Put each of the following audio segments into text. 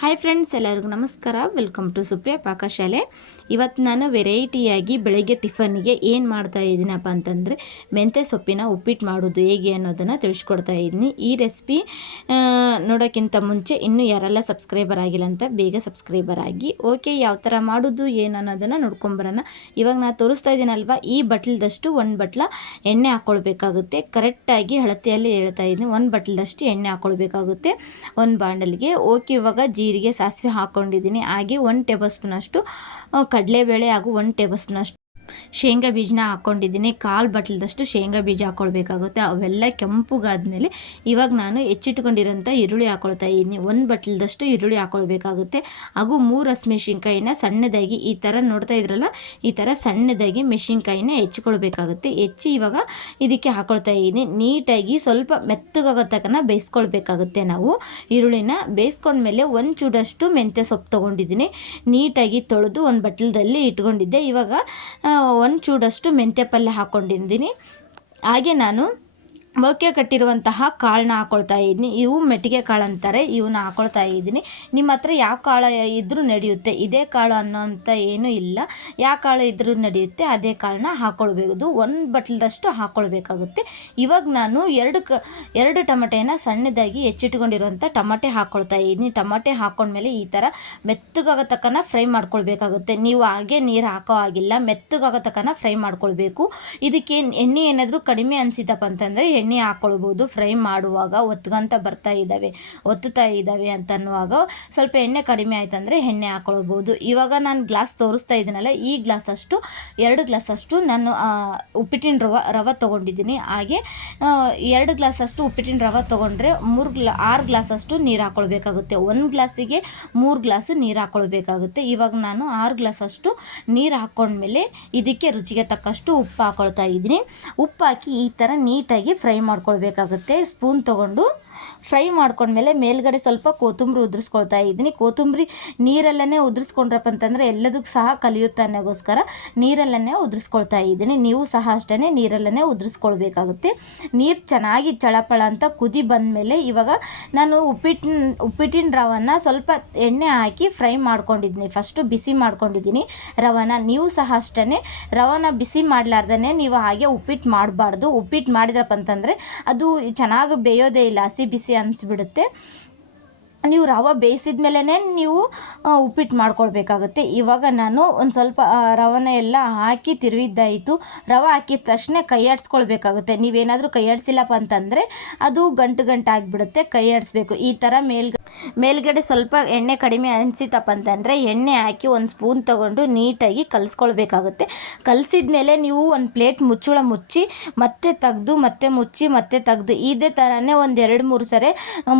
Hi friends ಎಲ್ಲರಿಗೂ ನಮಸ್ಕಾರ. Welcome to Supriya ಪಾಕಶಾಲೆ ಇವತ್ತು ನಾನು ವೆರೈಟಿಯಾಗಿ ಬೆಳಗ್ಗೆ ಟಿಫನ್ಗೆ ಏನು ಮಾಡ್ತಾ ಇದ್ದೀನಪ್ಪ ಅಂತಂದರೆ, ಮೆಂತ್ಯ ಸೊಪ್ಪಿನ ಉಪ್ಪಿಟ್ಟು ಮಾಡೋದು ಹೇಗೆ ಅನ್ನೋದನ್ನು ತಿಳಿಸ್ಕೊಡ್ತಾ ಇದ್ದೀನಿ. ಈ ರೆಸಿಪಿ ನೋಡೋಕ್ಕಿಂತ ಮುಂಚೆ ಇನ್ನೂ ಯಾರೆಲ್ಲ ಸಬ್ಸ್ಕ್ರೈಬರ್ ಆಗಿಲ್ಲ ಅಂತ ಬೇಗ ಸಬ್ಸ್ಕ್ರೈಬರ್ ಆಗಿ ಓಕೆ ಯಾವ ಥರ ಮಾಡೋದು, ಏನು ಅನ್ನೋದನ್ನು ನೋಡ್ಕೊಂಬರೋಣ. ಇವಾಗ ನಾನು ತೋರಿಸ್ತಾ ಇದ್ದೀನಲ್ವ, ಈ ಬಟ್ಲದಷ್ಟು ಒಂದು ಬಟ್ಲ ಎಣ್ಣೆ ಹಾಕ್ಕೊಳ್ಬೇಕಾಗುತ್ತೆ ಕರೆಕ್ಟಾಗಿ ಹಳತಿಯಲ್ಲಿ ಹೇಳ್ತಾ ಇದ್ದೀನಿ, ಒಂದು ಬಟ್ಲದಷ್ಟು ಎಣ್ಣೆ ಹಾಕ್ಕೊಳ್ಬೇಕಾಗುತ್ತೆ ಒಂದು ಬಾಂಡಲ್ಗೆ ಓಕೆ ಇವಾಗ ಜೀರಿಗೆ ಸಾಸಿವೆ ಹಾಕ್ಕೊಂಡಿದ್ದೀನಿ ಹಾಗೆ ಒಂದು ಟೇಬಲ್ ಸ್ಪೂನಷ್ಟು ಕಡಲೆಬೇಳೆ ಹಾಗೂ ಒಂದು ಟೇಬಲ್ ಸ್ಪೂನಷ್ಟು ಶೇಂಗಾ ಬೀಜನ ಹಾಕ್ಕೊಂಡಿದ್ದೀನಿ ಕಾಲು ಬಟ್ಲದಷ್ಟು ಶೇಂಗಾ ಬೀಜ ಹಾಕ್ಕೊಳ್ಬೇಕಾಗುತ್ತೆ ಅವೆಲ್ಲ ಕೆಂಪುಗಾದ್ಮೇಲೆ ಇವಾಗ ನಾನು ಹೆಚ್ಚಿಟ್ಕೊಂಡಿರೋಂಥ ಈರುಳ್ಳಿ ಹಾಕ್ಕೊಳ್ತಾ ಇದ್ದೀನಿ. ಒಂದು ಬಟ್ಲದಷ್ಟು ಈರುಳ್ಳಿ ಹಾಕ್ಕೊಳ್ಬೇಕಾಗುತ್ತೆ ಹಾಗೂ ಮೂರು ಹಸಿಮೆಣ್ಸಿನ್ಕಾಯಿನ ಸಣ್ಣದಾಗಿ ಈ ಥರ ನೋಡ್ತಾ ಇದ್ರಲ್ಲ, ಈ ಥರ ಸಣ್ಣದಾಗಿ ಮೆಣಸಿನ್ಕಾಯಿನ ಹೆಚ್ಚಿಕೊಳ್ಬೇಕಾಗುತ್ತೆ. ಹೆಚ್ಚಿ ಇವಾಗ ಇದಕ್ಕೆ ಹಾಕ್ಕೊಳ್ತಾ ಇದ್ದೀನಿ. ನೀಟಾಗಿ ಸ್ವಲ್ಪ ಮೆತ್ತಗಾಗೋ ತಕ್ಕನ ಬೇಯಿಸ್ಕೊಳ್ಬೇಕಾಗುತ್ತೆ ನಾವು. ಈರುಳ್ಳಿನ ಬೇಯಿಸ್ಕೊಂಡ್ಮೇಲೆ ಒಂದು ಚೂಡಷ್ಟು ಮೆಂತ್ಯ ಸೊಪ್ಪು ತೊಗೊಂಡಿದ್ದೀನಿ. ನೀಟಾಗಿ ತೊಳೆದು ಒಂದು ಬಟ್ಲದಲ್ಲಿ ಇಟ್ಕೊಂಡಿದ್ದೆ. ಇವಾಗ ಒಂದು ಚೂಡಷ್ಟು ಮೆಂತ್ಯ ಪಲ್ಯ ಹಾಕ್ಕೊಂಡಿದ್ದೀನಿ ಹಾಗೆ ನಾನು ಮೊಳಕೆ ಕಟ್ಟಿರುವಂತಹ ಕಾಳನ್ನ ಹಾಕ್ಕೊಳ್ತಾ ಇದ್ದೀನಿ. ಇವು ಮೆಟ್ಟಿಗೆ ಕಾಳು ಅಂತಾರೆ. ಇವನ್ನ ಹಾಕ್ಕೊಳ್ತಾ ಇದ್ದೀನಿ. ನಿಮ್ಮ ಹತ್ರ ಯಾವ ಕಾಳು ಇದ್ದರೂ ನಡೆಯುತ್ತೆ. ಇದೇ ಕಾಳು ಅನ್ನೋಂಥ ಏನೂ ಇಲ್ಲ. ಯಾವ ಕಾಳು ಇದ್ರೂ ನಡೆಯುತ್ತೆ, ಅದೇ ಕಾಳನ್ನ ಹಾಕ್ಕೊಳ್ಬೇಕು ಒಂದು ಬಟ್ಲದಷ್ಟು ಹಾಕ್ಕೊಳ್ಬೇಕಾಗುತ್ತೆ ಇವಾಗ ನಾನು ಎರಡು ಕ, ಎರಡು ಟಮಟೆನ ಸಣ್ಣದಾಗಿ ಹೆಚ್ಚಿಟ್ಕೊಂಡಿರುವಂಥ ಟಮಟೆ ಹಾಕ್ಕೊಳ್ತಾ ಇದ್ದೀನಿ. ಟಮಟೆ ಹಾಕ್ಕೊಂಡ್ಮೇಲೆ ಈ ಥರ ಮೆತ್ತಗಾಗೋ ತಕ್ಕನ ಫ್ರೈ ಮಾಡ್ಕೊಳ್ಬೇಕಾಗುತ್ತೆ. ನೀವು ಹಾಗೆ ನೀರು ಹಾಕೋ ಆಗಿಲ್ಲ ಮೆತ್ತಗಾಗೋ ತಕ್ಕನ ಫ್ರೈ ಮಾಡ್ಕೊಳ್ಬೇಕು. ಇದಕ್ಕೆ ಎಣ್ಣೆ ಏನಾದರೂ ಕಡಿಮೆ ಅನಿಸಿತಪ್ಪ ಅಂತಂದರೆ ಎಣ್ಣೆ ಹಾಕ್ಕೊಳ್ಬೋದು ಫ್ರೈ ಮಾಡುವಾಗ ಒತ್ಕೊಂತ ಬರ್ತಾ ಇದ್ದಾವೆ. ಒತ್ತುತ್ತಾ ಇದ್ದಾವೆ ಅಂತನ್ನುವಾಗ ಸ್ವಲ್ಪ ಎಣ್ಣೆ ಕಡಿಮೆ ಆಯ್ತಂದರೆ ಎಣ್ಣೆ ಹಾಕ್ಕೊಳ್ಬೋದು ಇವಾಗ ನಾನು ಗ್ಲಾಸ್ ತೋರಿಸ್ತಾ ಇದ್ದೀನಲ್ಲ, ಈ ಗ್ಲಾಸಷ್ಟು, ಎರಡು ಗ್ಲಾಸ್ ಅಷ್ಟು ನಾನು ಉಪ್ಪಿಟ್ಟಿನ ರವ, ರವೆ ತೊಗೊಂಡಿದ್ದೀನಿ. ಹಾಗೆ ಎರಡು ಗ್ಲಾಸ್ ಅಷ್ಟು ಉಪ್ಪಿಟ್ಟಿನ ರವೆ ತೊಗೊಂಡ್ರೆ ಮೂರು ಗ್ಲಾ, ಆರು ಗ್ಲಾಸಷ್ಟು ನೀರು ಹಾಕ್ಕೊಳ್ಬೇಕಾಗುತ್ತೆ ಒಂದು ಗ್ಲಾಸಿಗೆ ಮೂರು ಗ್ಲಾಸು ನೀರು ಹಾಕ್ಕೊಳ್ಬೇಕಾಗುತ್ತೆ ಇವಾಗ ನಾನು ಆರು ಗ್ಲಾಸ್ ಅಷ್ಟು ನೀರು ಹಾಕ್ಕೊಂಡ್ಮೇಲೆ ಇದಕ್ಕೆ ರುಚಿಗೆ ತಕ್ಕಷ್ಟು ಉಪ್ಪು ಹಾಕ್ಕೊಳ್ತಾ ಇದ್ದೀನಿ. ಉಪ್ಪು ಹಾಕಿ ಈ ಥರ ನೀಟಾಗಿ ಫ್ರೈ ಮಾಡ್ಕೊಳ್ಬೇಕಾಗುತ್ತೆ. ಸ್ಪೂನ್ ತೊಗೊಂಡು ಫ್ರೈ ಮಾಡ್ಕೊಂಡ್ಮೇಲೆ ಮೇಲ್ಗಡೆ ಸ್ವಲ್ಪ ಕೊತ್ತಂಬರಿ ಉದುರಿಸ್ಕೊಳ್ತಾ ಇದ್ದೀನಿ. ಕೊತ್ತಂಬರಿ ನೀರಲ್ಲೇ ಉದುರಿಸ್ಕೊಂಡ್ರಪ್ಪ ಅಂತಂದರೆ ಎಲ್ಲದಕ್ಕೂ ಸಹ ಕಲಿಯುತ್ತೆ ಅನ್ನೋಗೋಸ್ಕರ ನೀರಲ್ಲೇ ಉದುರಿಸ್ಕೊಳ್ತಾ ಇದ್ದೀನಿ. ನೀವು ಸಹ ಅಷ್ಟೇ ನೀರಲ್ಲೇ ಉದುರಿಸ್ಕೊಳ್ಬೇಕಾಗುತ್ತೆ. ನೀರು ಚೆನ್ನಾಗಿ ಚಳಪಳ ಅಂತ ಕುದಿ ಬಂದಮೇಲೆ ಇವಾಗ ನಾನು ಉಪ್ಪಿಟ್ಟಿನ ಉಪ್ಪಿಟ್ಟಿನ ರವನ್ನ ಸ್ವಲ್ಪ ಎಣ್ಣೆ ಹಾಕಿ ಫ್ರೈ ಮಾಡ್ಕೊಂಡಿದ್ದೀನಿ. ಫಸ್ಟು ಬಿಸಿ ಮಾಡ್ಕೊಂಡಿದ್ದೀನಿ ರವನ ನೀವು ಸಹ ಅಷ್ಟೇ ರವನ ಬಿಸಿ ಮಾಡಲಾರ್ದೇ ನೀವು ಹಾಗೆ ಉಪ್ಪಿಟ್ಟು ಮಾಡಬಾರ್ದು. ಉಪ್ಪಿಟ್ಟು ಮಾಡಿದ್ರಪ್ಪ ಅಂತಂದರೆ ಅದು ಚೆನ್ನಾಗಿ ಬೇಯೋದೇ ಇಲ್ಲ. ಹಸಿ ಬಿಸಿ ಅನಿಸ್ಬಿಡುತ್ತೆ. ನೀವು ರವೆ ಬೇಯಿಸಿದ ಮೇಲೇ ನೀವು ಉಪ್ಪಿಟ್ಟು ಮಾಡ್ಕೊಳ್ಬೇಕಾಗುತ್ತೆ. ಇವಾಗ ನಾನು ಒಂದು ಸ್ವಲ್ಪ ರವನ ಎಲ್ಲ ಹಾಕಿ ತಿರುವಿದ್ದಾಯಿತು ರವೆ ಹಾಕಿದ ತಕ್ಷಣ ಕೈ ಆಡಿಸ್ಕೊಳ್ಬೇಕಾಗುತ್ತೆ. ನೀವೇನಾದರೂ ಕೈ ಆಡಿಸಿಲ್ಲಪ್ಪ ಅಂತಂದರೆ ಅದು ಗಂಟು ಗಂಟು ಆಗಿಬಿಡುತ್ತೆ, ಕೈ ಆಡಿಸ್ಬೇಕು. ಈ ಥರ ಮೇಲ್ಗ ಮೇಲ್ಗಡೆ ಸ್ವಲ್ಪ ಎಣ್ಣೆ ಕಡಿಮೆ ಅನಿಸಿತಪ್ಪ ಅಂತಂದರೆ ಎಣ್ಣೆ ಹಾಕಿ ಒಂದು ಸ್ಪೂನ್ ತೊಗೊಂಡು ನೀಟಾಗಿ ಕಲಿಸ್ಕೊಳ್ಬೇಕಾಗುತ್ತೆ. ಕಲಸಿದ ಮೇಲೆ ನೀವು ಒಂದು ಪ್ಲೇಟ್ ಮುಚ್ಚಳ ಮುಚ್ಚಿ, ಮತ್ತೆ ತೆಗ್ದು, ಮತ್ತೆ ಮುಚ್ಚಿ, ಮತ್ತೆ ತೆಗ್ದು, ಇದೇ ಥರನೇ ಒಂದು ಎರಡು ಮೂರು ಸರಿ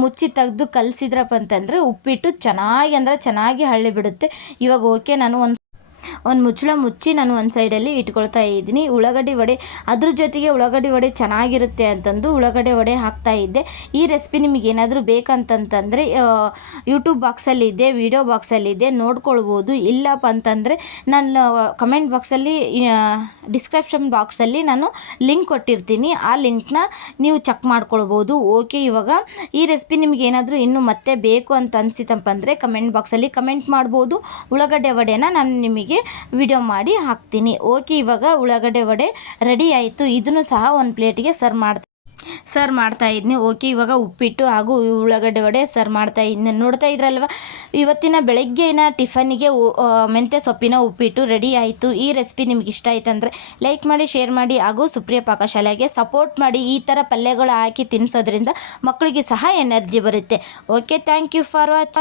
ಮುಚ್ಚಿ ತೆಗೆದು ಕಲಸಿದ್ರಪ್ಪ ಅಂತಂದರೆ ಉಪ್ಪಿಟ್ಟು ಚೆನ್ನಾಗಿ ಅಂದರೆ ಚೆನ್ನಾಗಿ ಹಳ್ಳಿ ಬಿಡುತ್ತೆ. ಇವಾಗ ಓಕೆ ನಾನು ಒಂದು ಒಂದು ಮುಚ್ಚಳ ಮುಚ್ಚಿ ನಾನು ಒಂದು ಸೈಡಲ್ಲಿ ಇಟ್ಕೊಳ್ತಾ ಇದ್ದೀನಿ. ಉಳ್ಳಾಗಡ್ಡಿ ವಡೆ, ಅದ್ರ ಜೊತೆಗೆ ಉಳ್ಳಾಗಡ್ಡಿ ವಡೆ ಚೆನ್ನಾಗಿರುತ್ತೆ ಅಂತಂದು ಉಳ್ಳಾಗಡ್ಡೆ ವಡೆ ಹಾಕ್ತಾ ಇದ್ದೆ. ಈ ರೆಸಿಪಿ ನಿಮಗೆ ಏನಾದರೂ ಬೇಕಂತಂತಂದರೆ ಯೂಟ್ಯೂಬ್ ಬಾಕ್ಸಲ್ಲಿದೆ ವಿಡಿಯೋ ಬಾಕ್ಸಲ್ಲಿ ಇದೆ ನೋಡ್ಕೊಳ್ಬೋದು. ಇಲ್ಲಪ್ಪ ಅಂತಂದರೆ, ನಾನು ಕಮೆಂಟ್ ಬಾಕ್ಸಲ್ಲಿ ಡಿಸ್ಕ್ರಿಪ್ಷನ್ ಬಾಕ್ಸಲ್ಲಿ ನಾನು ಲಿಂಕ್ ಕೊಟ್ಟಿರ್ತೀನಿ. ಆ ಲಿಂಕ್ನ ನೀವು ಚೆಕ್ ಮಾಡ್ಕೊಳ್ಬೋದು. ಓಕೆ ಇವಾಗ ಈ ರೆಸಿಪಿ ನಿಮ್ಗೆ ಏನಾದರೂ ಇನ್ನೂ ಮತ್ತೆ ಬೇಕು ಅಂತ ಅನಿಸಿತಪ್ಪ ಅಂದರೆ ಕಮೆಂಟ್ ಬಾಕ್ಸಲ್ಲಿ ಕಮೆಂಟ್ ಮಾಡ್ಬೋದು. ಉಳ್ಳಾಗಡ್ಡೆ ವಡೆನ ನಾನು ನಿಮಗೆ ವಿಡಿಯೋ ಮಾಡಿ ಹಾಕ್ತೀನಿ. ಓಕೆ ಇವಾಗ ಉಳ್ಳಾಗಡ್ಡೆ ವಡೆ ರೆಡಿ ಆಯಿತು. ಇದನ್ನು ಸಹ ಒಂದು ಪ್ಲೇಟಿಗೆ ಸರ್ವ್ ಮಾಡ್ತೀನಿ ಸರ್ವ್ ಮಾಡ್ತಾ ಇದ್ನಿ. ಓಕೆ ಇವಾಗ ಉಪ್ಪಿಟ್ಟು ಹಾಗೂ ಉಳ್ಳಾಗಡ್ಡೆ ವಡೆ ಸರ್ವ್ ಮಾಡ್ತಾ ಇದ್ನಿ. ನೋಡ್ತಾ ಇದ್ರಲ್ವ? ಇವತ್ತಿನ ಬೆಳಗ್ಗೆನ ಟಿಫನಿಗೆ ಮೆಂತ್ಯ ಸೊಪ್ಪಿನ ಉಪ್ಪಿಟ್ಟು ರೆಡಿ ಆಯಿತು. ಈ ರೆಸಿಪಿ ನಿಮ್ಗೆ ಇಷ್ಟ ಆಯ್ತು ಅಂದರೆ ಲೈಕ್ ಮಾಡಿ ಶೇರ್ ಮಾಡಿ ಹಾಗೂ ಸುಪ್ರಿಯ ಪಾಕಶಾಲೆಗೆ ಸಪೋರ್ಟ್ ಮಾಡಿ. ಈ ಥರ ಪಲ್ಯಗಳು ಹಾಕಿ ತಿನ್ನಿಸೋದ್ರಿಂದ ಮಕ್ಕಳಿಗೆ ಸಹ ಎನರ್ಜಿ ಬರುತ್ತೆ. Okay thank you for watch